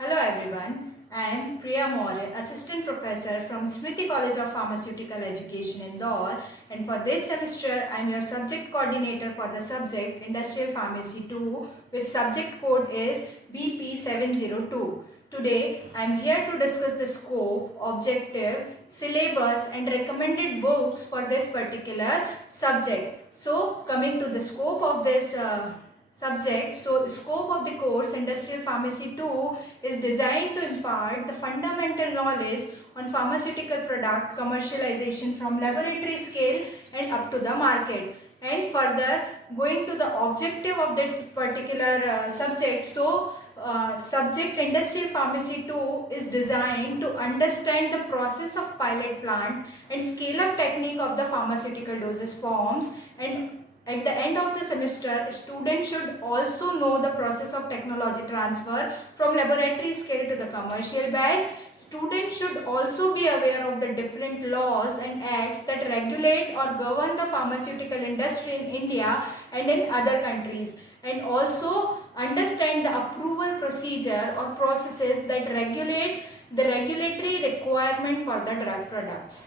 Hello everyone, I am Priya Maurya, Assistant Professor from Smriti College of Pharmaceutical Education Indore, and for this semester I am your subject coordinator for the subject Industrial Pharmacy 2, which subject code is BP702. Today I am here to discuss the scope, objective, syllabus and recommended books for this particular subject. So coming to the scope of this subject. So, scope of the course Industrial Pharmacy 2 is designed to impart the fundamental knowledge on pharmaceutical product commercialization from laboratory scale and up to the market. And further, going to the objective of this particular subject. So, subject Industrial Pharmacy 2 is designed to understand the process of pilot plant and scale up technique of the pharmaceutical dosage forms, and at the end of the semester, students should also know the process of technology transfer from laboratory scale to the commercial batch. Students should also be aware of the different laws and acts that regulate or govern the pharmaceutical industry in India and in other countries, and also understand the approval procedure or processes that regulate the regulatory requirement for the drug products.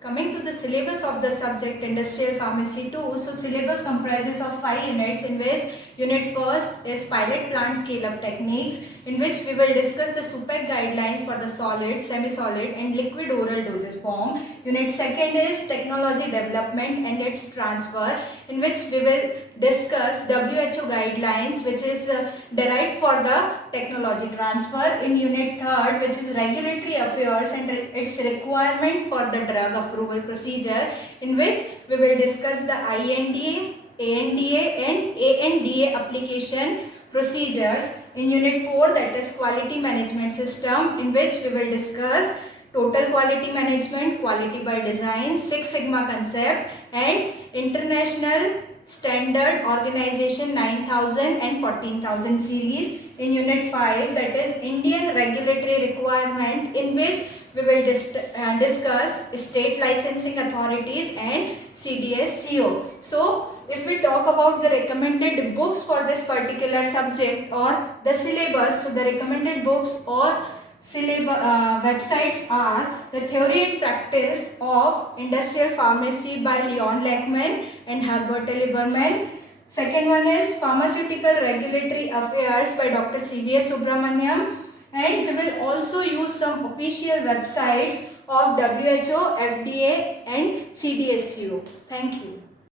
Coming to the syllabus of the subject Industrial Pharmacy 2, so syllabus comprises of 5 units, in which unit first is pilot plant scale up techniques, in which we will discuss the SUPEC guidelines for the solid, semi-solid and liquid oral dosage form. Unit second is technology development and its transfer, in which we will discuss WHO guidelines, which is derived for the technology transfer. In unit third, which is regulatory affairs and its requirement for the drug approval procedure, in which we will discuss the INDA, ANDA and ANDA application procedures. In unit 4, that is quality management system, in which we will discuss total quality management, quality by design, Six Sigma concept and international standard organization 9000 and 14000 series. In unit 5, that is Indian regulatory requirement, in which we will discuss state licensing authorities and CDSCO. So, if we talk about the recommended books for this particular subject or the syllabus, so the recommended books or websites are The Theory and Practice of Industrial Pharmacy by Leon Lackman and Herbert Lieberman. Second one is Pharmaceutical Regulatory Affairs by Dr. CVS Subramaniam. And we will also use some official websites of WHO, FDA and CDSCO. Thank you.